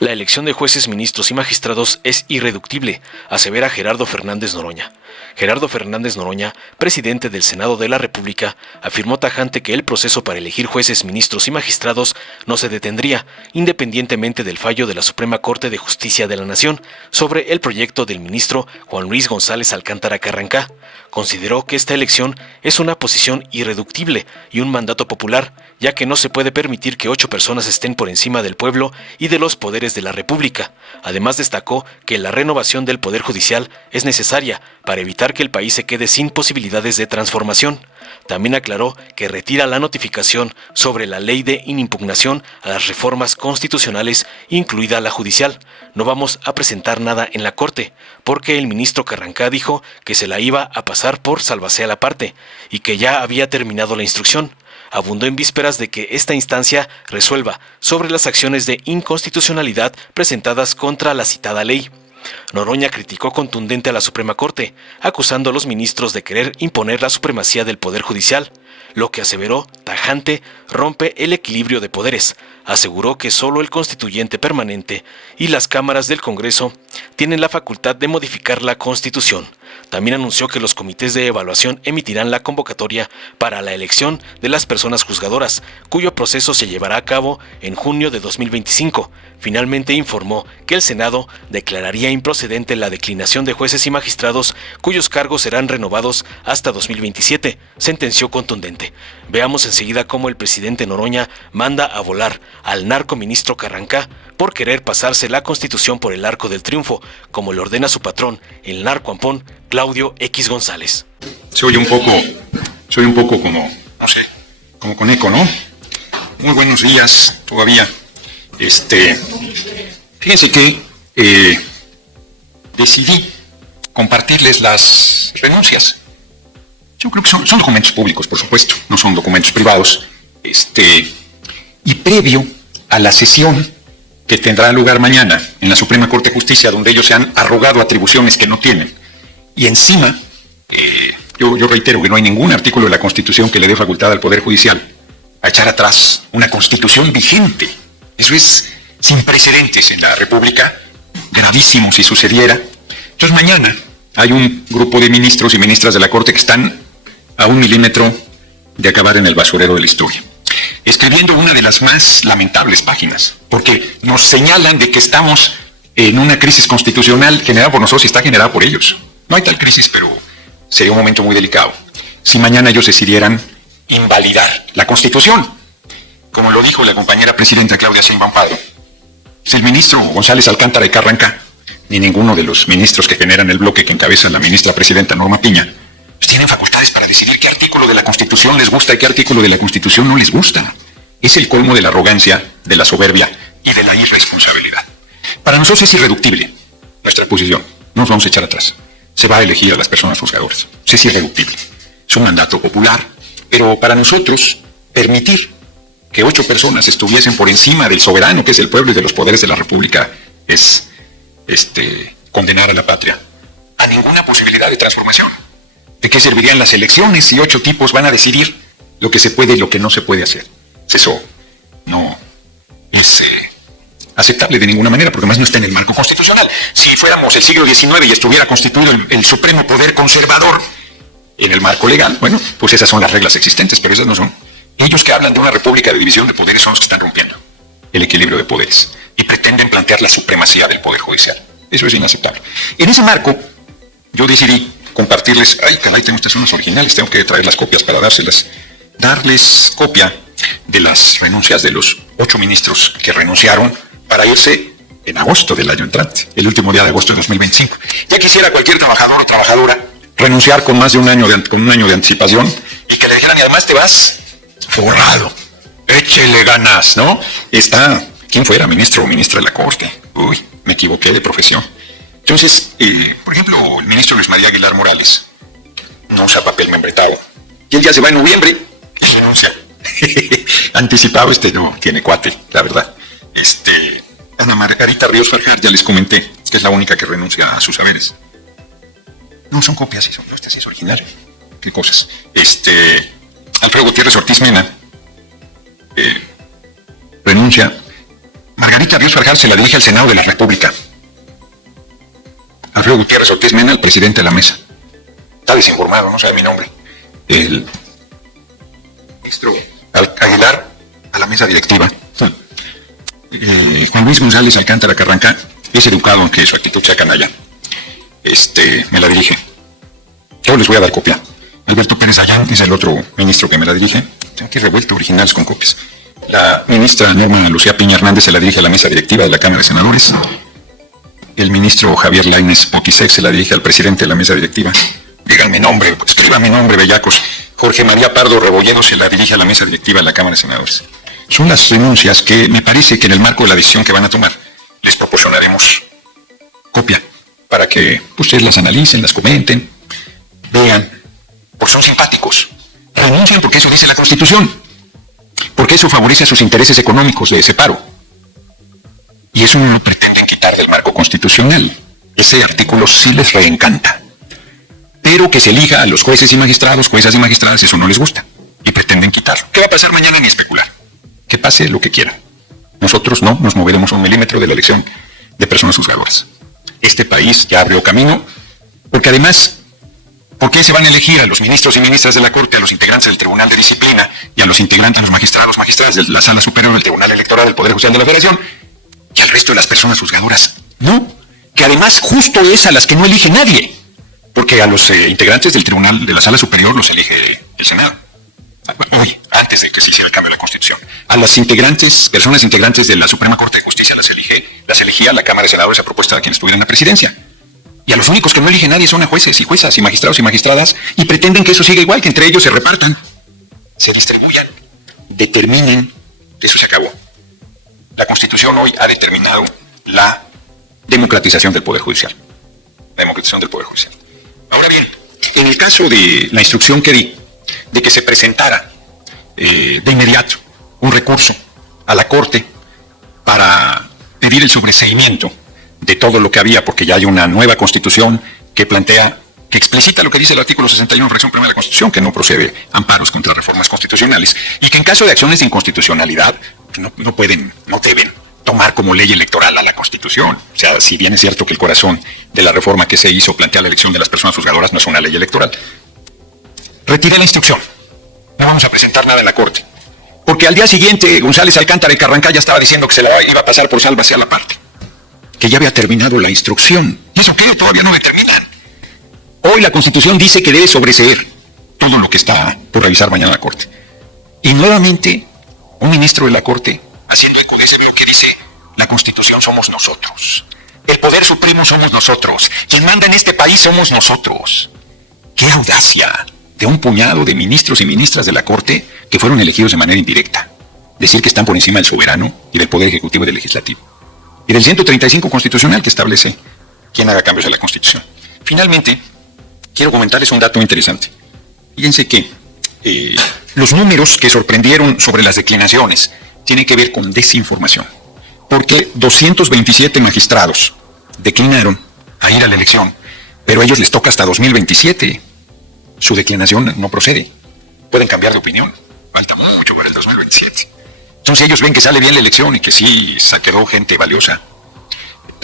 La elección de jueces, ministros y magistrados es irreductible, asevera Gerardo Fernández Noroña. Gerardo Fernández Noroña, presidente del Senado de la República, afirmó tajante que el proceso para elegir jueces, ministros y magistrados no se detendría, independientemente del fallo de la Suprema Corte de Justicia de la Nación sobre el proyecto del ministro Juan Luis González Alcántara Carrancá. Consideró que esta elección es una posición irreductible y un mandato popular, ya que no se puede permitir que 8 personas estén por encima del pueblo y de los poderes de la República. Además destacó que la renovación del Poder Judicial es necesaria para evitar que el país se quede sin posibilidades de transformación. También aclaró que retira la notificación sobre la ley de inimpugnación a las reformas constitucionales, incluida la judicial. No vamos a presentar nada en la Corte, porque el ministro Carrancá dijo que se la iba a pasar por sálvase a la parte y que ya había terminado la instrucción. Abundó en vísperas de que esta instancia resuelva sobre las acciones de inconstitucionalidad presentadas contra la citada ley. Noroña criticó contundente a la Suprema Corte, acusando a los ministros de querer imponer la supremacía del Poder Judicial, lo que aseveró tajante rompe el equilibrio de poderes. Aseguró que solo el constituyente permanente y las cámaras del Congreso tienen la facultad de modificar la Constitución. También anunció que los comités de evaluación emitirán la convocatoria para la elección de las personas juzgadoras, cuyo proceso se llevará a cabo en junio de 2025. Finalmente informó que el Senado declararía improcedente la declinación de jueces y magistrados cuyos cargos serán renovados hasta 2027, sentenció contundente. Veamos enseguida cómo el presidente Noroña manda a volar al narcoministro Carrancá por querer pasarse la Constitución por el arco del triunfo, como le ordena su patrón, el narcoampón Claudio X González. Se oye un poco como, no sé, como con eco, ¿no? Muy buenos días todavía. Fíjense que decidí compartirles las renuncias. Yo creo que son documentos públicos, por supuesto, no son documentos privados. Y previo a la sesión que tendrá lugar mañana en la Suprema Corte de Justicia, donde ellos se han arrogado atribuciones que no tienen. Y encima, yo reitero que no hay ningún artículo de la Constitución que le dé facultad al Poder Judicial a echar atrás una Constitución vigente. Eso es sin precedentes en la República, gravísimo si sucediera. Entonces mañana hay un grupo de ministros y ministras de la Corte que están a 1 milímetro de acabar en el basurero de la historia, escribiendo una de las más lamentables páginas, porque nos señalan de que estamos en una crisis constitucional generada por nosotros y está generada por ellos. No hay tal crisis, pero sería un momento muy delicado si mañana ellos decidieran invalidar la Constitución, como lo dijo la compañera presidenta Claudia Sheinbaum Pardo. Si el ministro González Alcántara y Carrancá, ni ninguno de los ministros que generan el bloque que encabeza la ministra presidenta Norma Piña, pues tienen facultades para decidir qué artículo de la Constitución les gusta y qué artículo de la Constitución no les gusta. Es el colmo de la arrogancia, de la soberbia y de la irresponsabilidad. Para nosotros es irreductible nuestra posición. No nos vamos a echar atrás. Se va a elegir a las personas juzgadoras. Es irreductible. Es un mandato popular. Pero para nosotros, permitir que 8 personas estuviesen por encima del soberano, que es el pueblo, y de los poderes de la República, es condenar a la patria a ninguna posibilidad de transformación. ¿De qué servirían las elecciones si 8 tipos van a decidir lo que se puede y lo que no se puede hacer? Eso no es aceptable de ninguna manera, porque además no está en el marco constitucional. Si fuéramos el siglo XIX y estuviera constituido el supremo poder conservador en el marco legal, bueno, pues esas son las reglas existentes, pero esas no son. Ellos que hablan de una república de división de poderes son los que están rompiendo el equilibrio de poderes y pretenden plantear la supremacía del Poder Judicial. Eso es inaceptable. En ese marco, yo decidí compartirles, ay, caray, tengo estas unas originales, tengo que traer las copias para darles copia de las renuncias de los 8 ministros que renunciaron para irse en agosto del año entrante, el último día de agosto de 2025. Ya quisiera cualquier trabajador o trabajadora renunciar con más de un año de anticipación y que le dijeran, y además te vas forrado, échele ganas, ¿no? Está, ¿quién fuera? Ministro o ministra de la Corte. Uy, me equivoqué de profesión. Entonces, por ejemplo, el ministro Luis María Aguilar Morales no usa papel membretado. Y él ya se va en noviembre y renuncia. Anticipado, no tiene cuate, la verdad. Ana Margarita Ríos Farjar, ya les comenté, que es la única que renuncia a sus saberes. No son copias, esta sí es original. Qué cosas. Alfredo Gutiérrez Ortiz Mena renuncia Margarita Ríos Farjat se la dirige al Senado de la República. Alfredo Gutiérrez Ortiz Mena, el presidente de la mesa. Está desinformado, no sabe mi nombre. El ministro Aguilar a la mesa directiva. Juan Luis González Alcántara Carranca es educado, aunque su actitud sea canalla. Me la dirige. Yo les voy a dar copia. Alberto Pérez Ayán es el otro ministro que me la dirige. Tengo aquí revuelto originales con copias. La ministra Norma Lucía Piña Hernández se la dirige a la mesa directiva de la Cámara de Senadores. El ministro Javier Lainez Poquisek se la dirige al presidente de la mesa directiva. Díganme nombre, pues, escriban mi nombre, bellacos. Jorge María Pardo Rebolledo se la dirige a la mesa directiva de la Cámara de Senadores. Son las renuncias que me parece que en el marco de la decisión que van a tomar les proporcionaremos copia para que ustedes las analicen, las comenten, vean, porque son simpáticos. Renuncian porque eso dice la Constitución, porque eso favorece sus intereses económicos de separo. Y eso no lo pretenden quitar del marco constitucional. Ese artículo sí les reencanta. Pero que se elija a los jueces y magistrados, juezas y magistradas, eso no les gusta. Y pretenden quitarlo. ¿Qué va a pasar mañana? Ni especular. Que pase lo que quiera. Nosotros no nos moveremos un milímetro de la elección de personas juzgadoras. Este país ya abrió camino, porque además, ¿por qué se van a elegir a los ministros y ministras de la Corte, a los integrantes del Tribunal de Disciplina y a los integrantes, los magistrados, magistradas de la Sala Superior del Tribunal Electoral del Poder Judicial de la Federación, y al resto de las personas juzgadoras? No, que además justo es a las que no elige nadie, porque a los integrantes del Tribunal de la Sala Superior los elige el Senado. Hoy, antes de que se hiciera el cambio de la Constitución. A las personas integrantes de la Suprema Corte de Justicia las elegía la Cámara de Senadores a propuesta de quienes estuvieran en la presidencia. Y a los únicos que no elige nadie son a jueces y juezas y magistrados y magistradas, y pretenden que eso siga igual, que entre ellos se repartan, se distribuyan, determinen. Eso se acabó. La Constitución hoy ha determinado la democratización del Poder Judicial. La democratización del Poder Judicial. Ahora bien, en el caso de la instrucción que di, de que se presentara de inmediato un recurso a la Corte para pedir el sobreseimiento de todo lo que había, porque ya hay una nueva Constitución que plantea, que explicita lo que dice el artículo 61, fracción primera de la Constitución, que no procede amparos contra reformas constitucionales, y que en caso de acciones de inconstitucionalidad no deben tomar como ley electoral a la Constitución. O sea, si bien es cierto que el corazón de la reforma que se hizo plantea la elección de las personas juzgadoras, no es una ley electoral. Retiré la instrucción. No vamos a presentar nada en la Corte. Porque al día siguiente González Alcántara y Carranca ya estaba diciendo que se la iba a pasar por salva hacia la parte. Que ya había terminado la instrucción. ¿Y eso qué? Todavía no determinan. Hoy la Constitución dice que debe sobreseer todo lo que está por revisar mañana la Corte. Y nuevamente, un ministro de la Corte, haciendo eco de ese lo que dice, la Constitución somos nosotros. El poder supremo somos nosotros. Quien manda en este país somos nosotros. ¡Qué audacia! De un puñado de ministros y ministras de la Corte que fueron elegidos de manera indirecta. Decir que están por encima del soberano y del Poder Ejecutivo y del Legislativo. Y del 135 constitucional que establece quién haga cambios a la Constitución. Finalmente, quiero comentarles un dato interesante. Fíjense que los números que sorprendieron sobre las declinaciones tienen que ver con desinformación. Porque 227 magistrados declinaron a ir a la elección, pero a ellos les toca hasta 2027. Su declinación no procede. Pueden cambiar de opinión. Falta mucho para el 2027. Entonces ellos ven que sale bien la elección y que sí se quedó gente valiosa.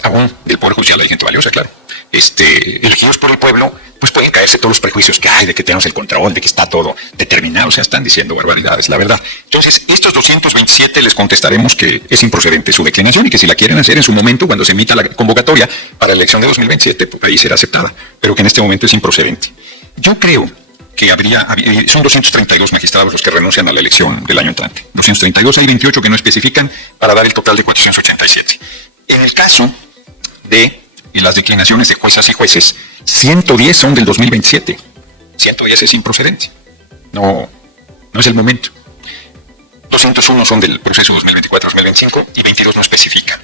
Aún del Poder Judicial hay gente valiosa, claro. Elegidos por el pueblo, pues pueden caerse todos los prejuicios que hay de que tenemos el control, de que está todo determinado. O sea, están diciendo barbaridades, la verdad. Entonces, estos 227 les contestaremos que es improcedente su declinación y que si la quieren hacer en su momento, cuando se emita la convocatoria para la elección de 2027, pues ahí será aceptada. Pero que en este momento es improcedente. Yo creo que son 232 magistrados los que renuncian a la elección del año entrante. 232, hay 28 que no especifican para dar el total de 487. En el caso de las declinaciones de juezas y jueces, 110 son del 2027. 110 es improcedente. No es el momento. 201 son del proceso 2024-2025 y 22 no especifican.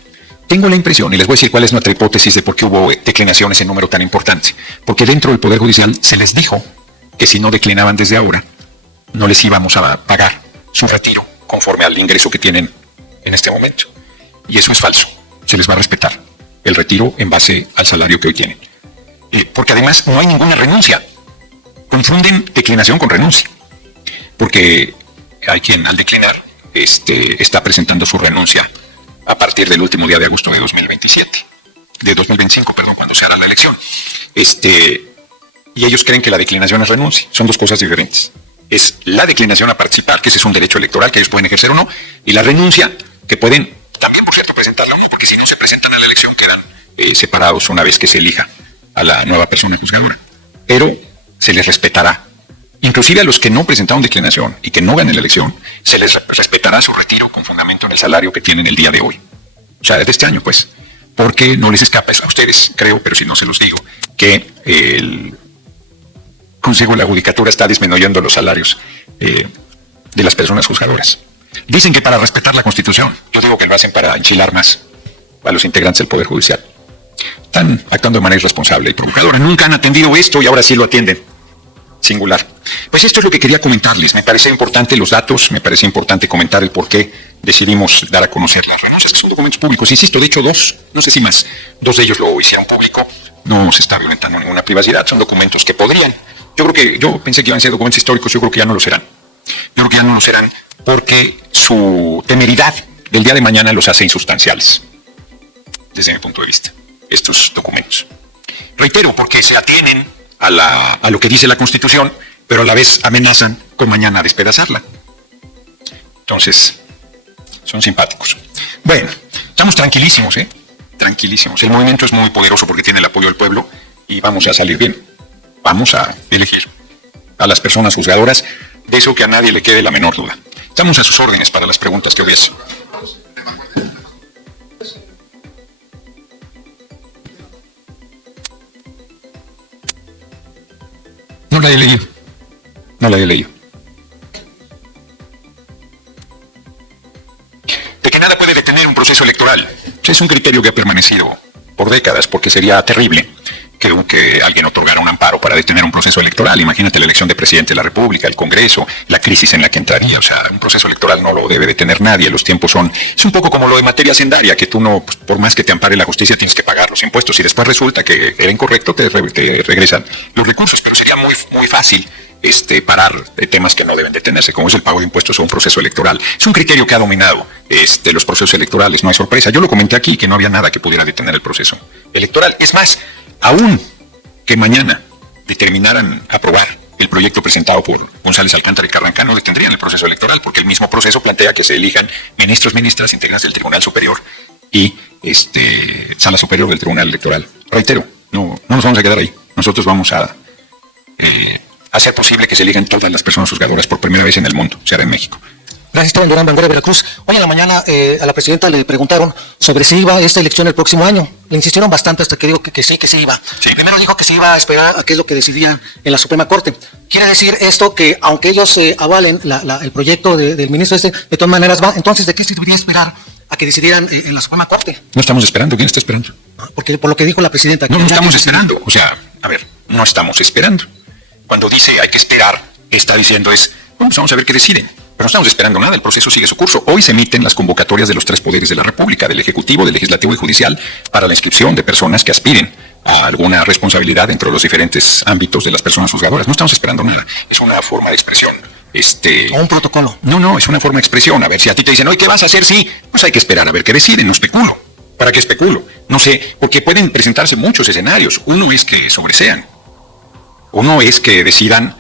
Tengo la impresión, y les voy a decir cuál es nuestra hipótesis de por qué hubo declinaciones en número tan importante. Porque dentro del Poder Judicial se les dijo que si no declinaban desde ahora, no les íbamos a pagar su retiro conforme al ingreso que tienen en este momento. Y eso es falso. Se les va a respetar el retiro en base al salario que hoy tienen. Porque además no hay ninguna renuncia. Confunden declinación con renuncia. Porque hay quien al declinar está presentando su renuncia a partir del último día de agosto de 2025, cuando se hará la elección. Y ellos creen que la declinación es renuncia. Son dos cosas diferentes. Es la declinación a participar, que ese es un derecho electoral que ellos pueden ejercer o no, y la renuncia, que pueden también, por cierto, presentarla o no, porque si no se presentan a la elección quedan separados una vez que se elija a la nueva persona juzgadora. Pero se les respetará. Inclusive a los que no presentaron declinación y que no ganen la elección, se les respetará su retiro con fundamento en el salario que tienen el día de hoy. O sea, de este año, pues. Porque no les escapa a ustedes, creo, pero si no se los digo, que el Consejo de la Judicatura está disminuyendo los salarios de las personas juzgadoras. Dicen que para respetar la Constitución. Yo digo que lo hacen para enchilar más a los integrantes del Poder Judicial. Están actuando de manera irresponsable y provocadora. Nunca han atendido esto y ahora sí lo atienden. Singular. Pues esto es lo que quería comentarles. Me parece importante los datos, me parece importante comentar el por qué decidimos dar a conocer las renuncias, que son documentos públicos. Insisto, de hecho dos, no sé si más, dos de ellos lo hicieron público. No se está violentando ninguna privacidad, son documentos que podrían. Yo pensé que iban a ser documentos históricos, yo creo que ya no lo serán. Yo creo que ya no lo serán porque su temeridad del día de mañana los hace insustanciales, desde mi punto de vista, estos documentos. Reitero, porque se atienen a lo que dice la Constitución, pero a la vez amenazan con mañana despedazarla. Entonces, son simpáticos. Bueno, estamos tranquilísimos, tranquilísimos. El movimiento es muy poderoso porque tiene el apoyo del pueblo y vamos a salir bien. Vamos a elegir a las personas juzgadoras, de eso que a nadie le quede la menor duda. Estamos a sus órdenes para las preguntas que hubiese. No la he leído. De que nada puede detener un proceso electoral. Es un criterio que ha permanecido por décadas, porque sería terrible que alguien otorgara un amparo para detener un proceso electoral. Imagínate la elección de presidente de la República, el Congreso, la crisis en la que entraría. O sea, un proceso electoral no lo debe detener nadie. Los tiempos es un poco como lo de materia hacendaria, que tú no, pues, por más que te ampare la justicia, tienes que pagar los impuestos y después resulta que era incorrecto, te regresan los recursos. Pero sería muy, muy fácil parar temas que no deben detenerse, como es el pago de impuestos o un proceso electoral. Es un criterio que ha dominado los procesos electorales, no hay sorpresa. Yo lo comenté aquí, que no había nada que pudiera detener el proceso electoral. Es más, aún que mañana determinaran aprobar el proyecto presentado por González Alcántara y Carrancá, no detendrían el proceso electoral, porque el mismo proceso plantea que se elijan ministros, ministras, integrantes del Tribunal Superior y Sala Superior del Tribunal Electoral. Reitero, no nos vamos a quedar ahí. Nosotros vamos a hacer posible que se elijan todas las personas juzgadoras por primera vez en el mundo, se hará en México. Gracias, Esteban Durán, Vanguardia, Veracruz. Hoy en la mañana a la presidenta le preguntaron sobre si iba a esta elección el próximo año. Le insistieron bastante hasta que dijo que sí iba. Sí. Primero dijo que se iba a esperar a qué es lo que decidían en la Suprema Corte. Quiere decir esto que aunque ellos avalen el proyecto del ministro de todas maneras va. Entonces, ¿de qué serviría esperar a que decidieran en la Suprema Corte? No estamos esperando. ¿Quién está esperando? Porque por lo que dijo la presidenta. No estamos esperando. O sea, a ver, no estamos esperando. Cuando dice hay que esperar, está diciendo pues vamos a ver qué deciden. Pero no estamos esperando nada, el proceso sigue su curso. Hoy se emiten las convocatorias de los tres poderes de la República, del Ejecutivo, del Legislativo y Judicial, para la inscripción de personas que aspiren a alguna responsabilidad dentro de los diferentes ámbitos de las personas juzgadoras. No estamos esperando nada, es una forma de expresión. ¿O un protocolo? No, es una forma de expresión. A ver, si a ti te dicen, oye, ¿qué vas a hacer? Sí, pues hay que esperar a ver qué deciden, no especulo. ¿Para qué especulo? No sé, porque pueden presentarse muchos escenarios. Uno es que sobresean. Uno es que decidan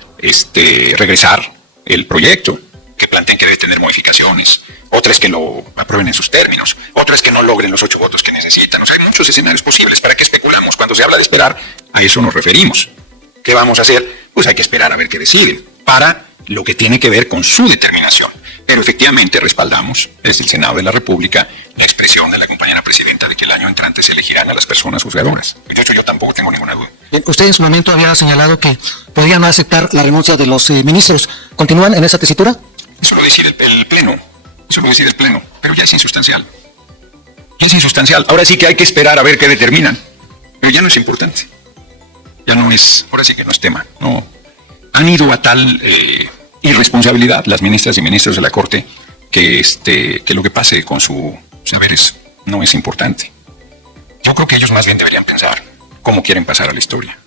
regresar el proyecto, que planteen que debe tener modificaciones. Otra es que lo aprueben en sus términos. Otra es que no logren los 8 votos que necesitan. O sea, hay muchos escenarios posibles. ¿Para qué especulamos? Cuando se habla de esperar, a eso nos referimos. ¿Qué vamos a hacer? Pues hay que esperar a ver qué deciden, para lo que tiene que ver con su determinación. Pero efectivamente respaldamos desde el Senado de la República la expresión de la compañera presidenta de que el año entrante se elegirán a las personas juzgadoras. De hecho, yo tampoco tengo ninguna duda. Bien, usted en su momento había señalado que podrían no aceptar la renuncia de los ministros. ¿Continúan en esa tesitura? Eso lo decide el Pleno. Eso lo decide el Pleno. Pero ya es insustancial. Ya es insustancial. Ahora sí que hay que esperar a ver qué determinan. Pero ya no es importante. Ya no es, ahora sí que no es tema. No. Han ido a tal irresponsabilidad las ministras y ministros de la Corte que lo que pase con sus saberes no es importante. Yo creo que ellos más bien deberían pensar cómo quieren pasar a la historia.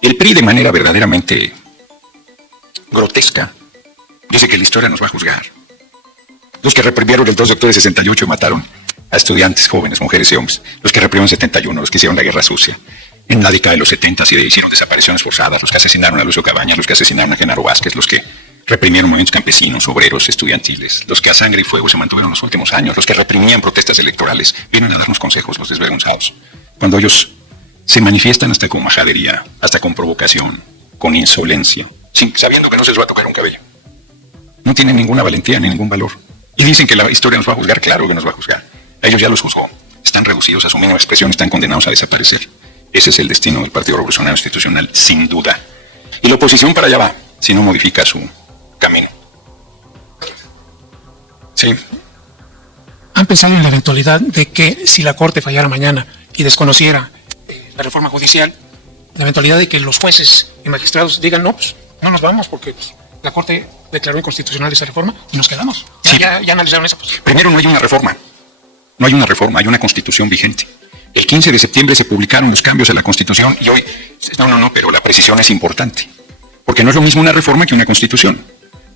El PRI, de manera verdaderamente grotesca, dice que la historia nos va a juzgar. Los que reprimieron el 2 de octubre de 68 y mataron a estudiantes jóvenes, mujeres y hombres, los que reprimieron 71, los que hicieron la guerra sucia. En la década de los 70 hicieron desapariciones forzadas, los que asesinaron a Lucio Cabañas, los que asesinaron a Genaro Vázquez, los que reprimieron movimientos campesinos, obreros, estudiantiles, los que a sangre y fuego se mantuvieron los últimos años, los que reprimían protestas electorales, vienen a darnos consejos, los desvergonzados. Cuando ellos se manifiestan hasta con majadería, hasta con provocación, con insolencia, sabiendo que no se les va a tocar un cabello. No tienen ninguna valentía ni ningún valor. Y dicen que la historia nos va a juzgar, claro que nos va a juzgar. A ellos ya los juzgó. Están reducidos a su mínima expresión, están condenados a desaparecer. Ese es el destino del Partido Revolucionario Institucional, sin duda. Y la oposición para allá va, si no modifica su camino. Sí. ¿Han pensado en la eventualidad de que si la Corte fallara mañana y desconociera la reforma judicial, la eventualidad de que los jueces y magistrados digan, no, pues no nos vamos porque pues, la Corte declaró inconstitucional esa reforma y nos quedamos? Sí. Ya analizaron eso. Pues. Primero, no hay una reforma. No hay una reforma, hay una Constitución vigente. El 15 de septiembre se publicaron los cambios a la Constitución y hoy, pero la precisión es importante. Porque no es lo mismo una reforma que una Constitución.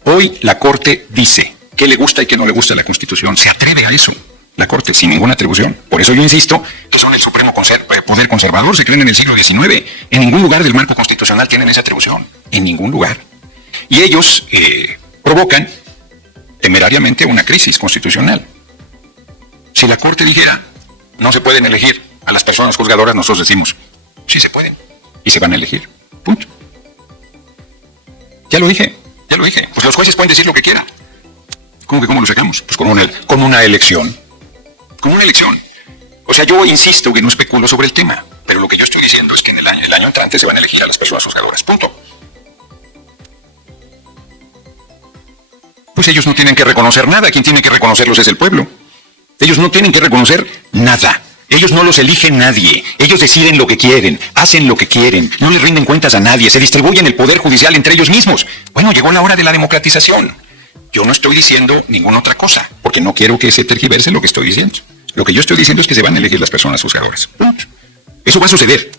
Hoy la Corte dice qué le gusta y qué no le gusta a la Constitución. Se atreve a eso, la Corte, sin ninguna atribución. Por eso yo insisto que son el supremo poder conservador, se creen en el siglo XIX. En ningún lugar del marco constitucional tienen esa atribución. En ningún lugar. Y ellos provocan temerariamente una crisis constitucional. Si la Corte dijera, no se pueden elegir a las personas juzgadoras, nosotros decimos, sí se pueden, y se van a elegir, punto. Ya lo dije. Pues los jueces pueden decir lo que quieran. ¿Cómo lo sacamos? Pues con una elección. Con una elección. O sea, yo insisto que no especulo sobre el tema, pero lo que yo estoy diciendo es que en el año entrante se van a elegir a las personas juzgadoras, punto. Pues ellos no tienen que reconocer nada, quien tiene que reconocerlos es el pueblo. Ellos no tienen que reconocer nada. Ellos no los elige nadie. Ellos deciden lo que quieren, hacen lo que quieren, no les rinden cuentas a nadie, se distribuyen el poder judicial entre ellos mismos. Bueno, llegó la hora de la democratización. Yo no estoy diciendo ninguna otra cosa, porque no quiero que se tergiverse lo que estoy diciendo. Lo que yo estoy diciendo es que se van a elegir las personas juzgadoras. Punto. Eso va a suceder.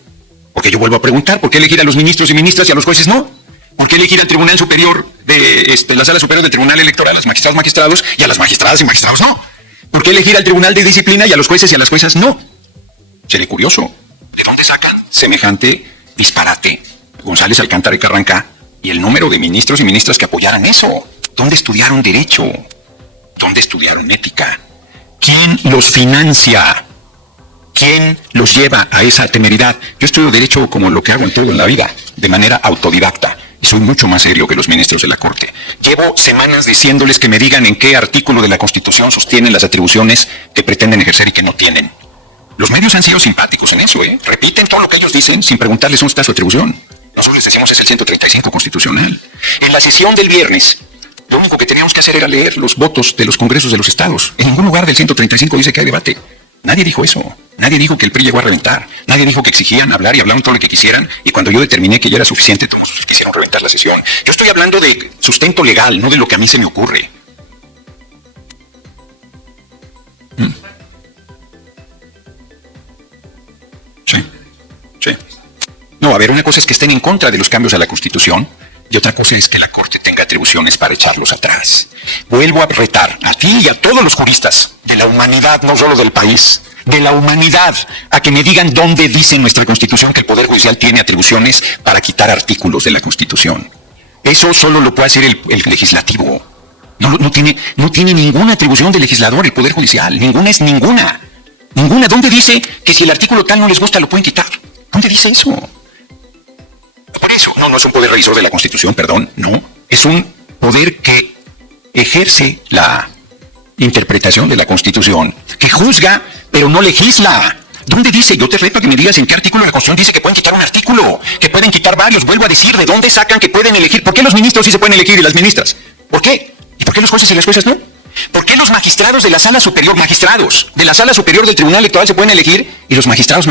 Porque yo vuelvo a preguntar, ¿por qué elegir a los ministros y ministras y a los jueces no? ¿Por qué elegir al Tribunal Superior la Sala Superior del Tribunal Electoral, a los magistrados y a las magistradas y magistrados no? ¿Por qué elegir al Tribunal de Disciplina y a los jueces y a las juezas no? Seré curioso. ¿De dónde sacan semejante disparate González, Alcántara y Carrancá y el número de ministros y ministras que apoyaran eso? ¿Dónde estudiaron derecho? ¿Dónde estudiaron ética? ¿Quién los financia? ¿Quién los lleva a esa temeridad? Yo estudio derecho como lo que hago en todo en la vida, de manera autodidacta. Y soy mucho más serio que los ministros de la Corte. Llevo semanas diciéndoles que me digan en qué artículo de la Constitución sostienen las atribuciones que pretenden ejercer y que no tienen. Los medios han sido simpáticos en eso, ¿eh? Repiten todo lo que ellos dicen sin preguntarles dónde está su atribución. Nosotros les decimos es el 135 constitucional. En la sesión del viernes, lo único que teníamos que hacer era leer los votos de los congresos de los estados. En ningún lugar del 135 dice que hay debate. Nadie dijo eso. Nadie dijo que el PRI llegó a reventar. Nadie dijo que exigían hablar y hablaron todo lo que quisieran. Y cuando yo determiné que ya era suficiente, todos quisieron reventar la sesión. Yo estoy hablando de sustento legal, no de lo que a mí se me ocurre. Sí. No, a ver, una cosa es que estén en contra de los cambios a la Constitución y otra cosa es que la Corte tenga atribuciones para echarlos atrás. Vuelvo a retar a ti y a todos los juristas de la humanidad, no solo del país, de la humanidad, a que me digan dónde dice nuestra Constitución que el Poder Judicial tiene atribuciones para quitar artículos de la Constitución. Eso solo lo puede hacer el legislativo. No tiene ninguna atribución del legislador el Poder Judicial. Ninguna. ¿Dónde dice que si el artículo tal no les gusta lo pueden quitar? ¿Dónde dice eso? Por eso, no es un poder revisor de la Constitución, perdón, no. Es un poder que ejerce la interpretación de la Constitución, que juzga, pero no legisla. ¿Dónde dice? Yo te reto a que me digas en qué artículo de la Constitución dice que pueden quitar un artículo, que pueden quitar varios. Vuelvo a decir, ¿de dónde sacan que pueden elegir? ¿Por qué los ministros sí se pueden elegir y las ministras? ¿Por qué? ¿Y por qué los jueces y las juezas no? ¿Por qué los magistrados de la Sala Superior, del Tribunal Electoral se pueden elegir y los magistrados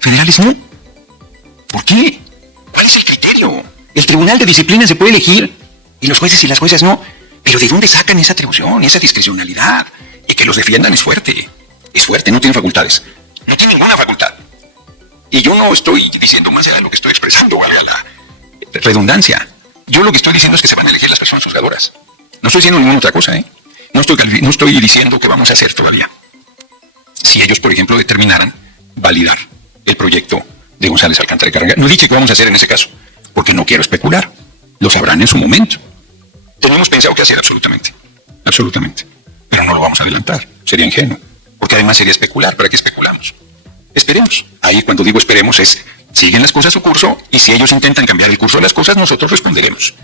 federales no? ¿Por qué? ¿Cuál es el criterio? El Tribunal de Disciplina se puede elegir y los jueces y las juezas no. ¿Pero de dónde sacan esa atribución, esa discrecionalidad? Y que los defiendan es fuerte. Es fuerte, no tienen facultades. No tienen ninguna facultad. Y yo no estoy diciendo más allá de lo que estoy expresando, valga la redundancia. Yo lo que estoy diciendo es que se van a elegir las personas juzgadoras. No estoy diciendo ninguna otra cosa, ¿eh? No estoy diciendo que vamos a hacer todavía. si ellos, por ejemplo, determinaran validar el proyecto de González Alcántara y Carranza. No he dicho qué vamos a hacer en ese caso, porque no quiero especular. Lo sabrán en su momento. Tenemos pensado qué hacer absolutamente, pero no lo vamos a adelantar. Sería ingenuo, porque además sería especular. ¿Para qué especulamos? Esperemos. Ahí cuando digo esperemos es, siguen las cosas su curso y si ellos intentan cambiar el curso de las cosas, nosotros responderemos.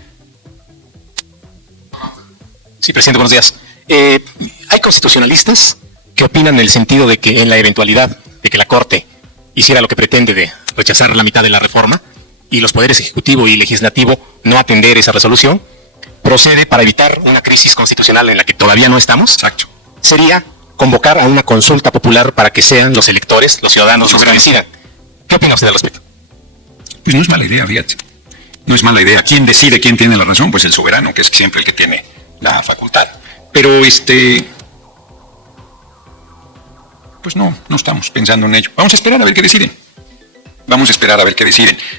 Sí, presidente, buenos días. Hay constitucionalistas que opinan en el sentido de que en la eventualidad de que la Corte hiciera lo que pretende de rechazar la mitad de la reforma y los poderes ejecutivo y legislativo no atender esa resolución, procede para evitar una crisis constitucional en la que todavía no estamos. Exacto. Sería convocar a una consulta popular para que sean los electores, los ciudadanos los que decidan. ¿Qué opina usted al respecto? Pues no es mala idea, fíjate. No es mala idea. ¿Quién decide quién tiene la razón? Pues el soberano, que es siempre el que tiene la facultad. Pero pues no estamos pensando en ello. Vamos a esperar a ver qué deciden.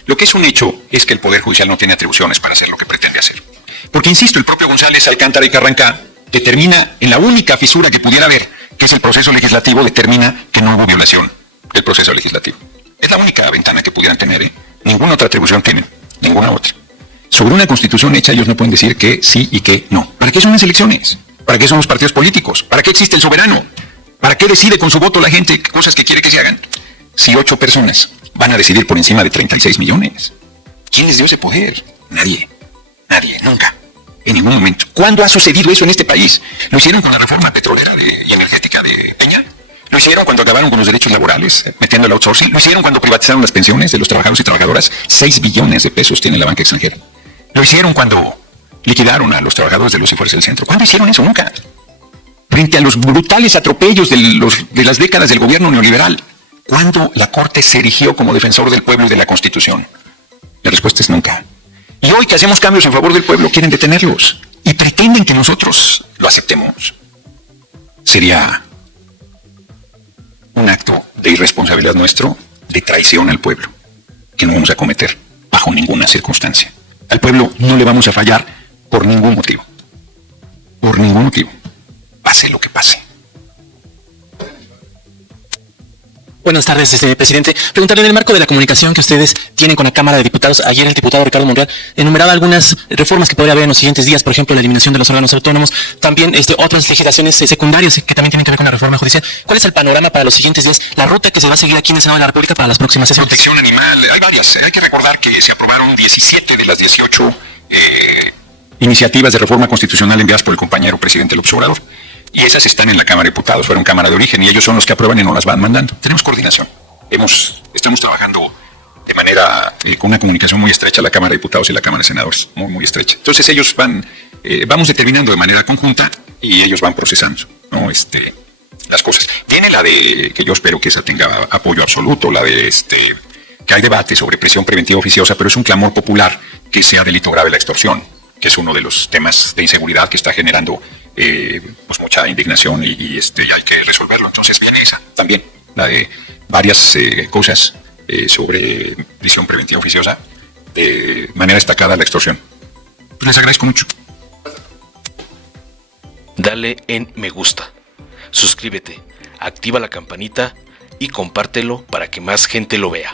Lo que es un hecho es que el Poder Judicial no tiene atribuciones para hacer lo que pretende hacer. Porque, insisto, el propio González Alcántara y Carranca determina en la única fisura que pudiera haber, que es el proceso legislativo, determina que no hubo violación del proceso legislativo. Es la única ventana que pudieran tener, ¿eh? Ninguna otra atribución tienen, ninguna otra. Sobre una constitución hecha, ellos no pueden decir que sí y que no. ¿Para qué son las elecciones? ¿Para qué son los partidos políticos? ¿Para qué existe el soberano? ¿Para qué decide con su voto la gente cosas que quiere que se hagan? Si 8 personas van a decidir por encima de 36 millones. ¿Quién les dio ese poder? Nadie, nunca, en ningún momento. ¿Cuándo ha sucedido eso en este país? ¿Lo hicieron con la reforma petrolera y energética de Peña? ¿Lo hicieron cuando acabaron con los derechos laborales, metiendo el outsourcing? ¿Lo hicieron cuando privatizaron las pensiones de los trabajadores y trabajadoras? 6 billones de pesos tiene la banca extranjera. ¿Lo hicieron cuando liquidaron a los trabajadores de Luz y Fuerza del Centro? ¿Cuándo hicieron eso? Nunca. Frente a los brutales atropellos de las décadas del gobierno neoliberal, ¿cuándo la Corte se erigió como defensor del pueblo y de la Constitución? La respuesta es nunca. Y hoy que hacemos cambios en favor del pueblo, quieren detenerlos y pretenden que nosotros lo aceptemos. Sería un acto de irresponsabilidad nuestro, de traición al pueblo, que no vamos a cometer bajo ninguna circunstancia. Al pueblo no le vamos a fallar por ningún motivo. Por ningún motivo. Pase lo que pase. Buenas tardes, presidente. Preguntarle en el marco de la comunicación que ustedes tienen con la Cámara de Diputados. Ayer el diputado Ricardo Monreal enumeraba algunas reformas que podría haber en los siguientes días, por ejemplo, la eliminación de los órganos autónomos, también otras legislaciones secundarias que también tienen que ver con la reforma judicial. ¿Cuál es el panorama para los siguientes días? La ruta que se va a seguir aquí en el Senado de la República para las próximas sesiones. Protección animal, hay varias. Hay que recordar que se aprobaron 17 de las 18 iniciativas de reforma constitucional enviadas por el compañero presidente López Obrador. Y esas están en la Cámara de Diputados, fueron Cámara de Origen, y ellos son los que aprueban y nos las van mandando. Tenemos coordinación. Estamos trabajando de manera, con una comunicación muy estrecha, la Cámara de Diputados y la Cámara de Senadores, muy, muy estrecha. Entonces ellos vamos determinando de manera conjunta y ellos van procesando, ¿no? Las cosas. Viene la de, que yo espero que esa tenga apoyo absoluto, la de que hay debate sobre prisión preventiva oficiosa, pero es un clamor popular que sea delito grave la extorsión, que es uno de los temas de inseguridad que está generando pues mucha indignación y hay que resolverlo. Entonces viene esa también, la de varias cosas sobre prisión preventiva oficiosa, de manera destacada la extorsión. Pues les agradezco mucho. Dale en me gusta, suscríbete, activa la campanita y compártelo para que más gente lo vea.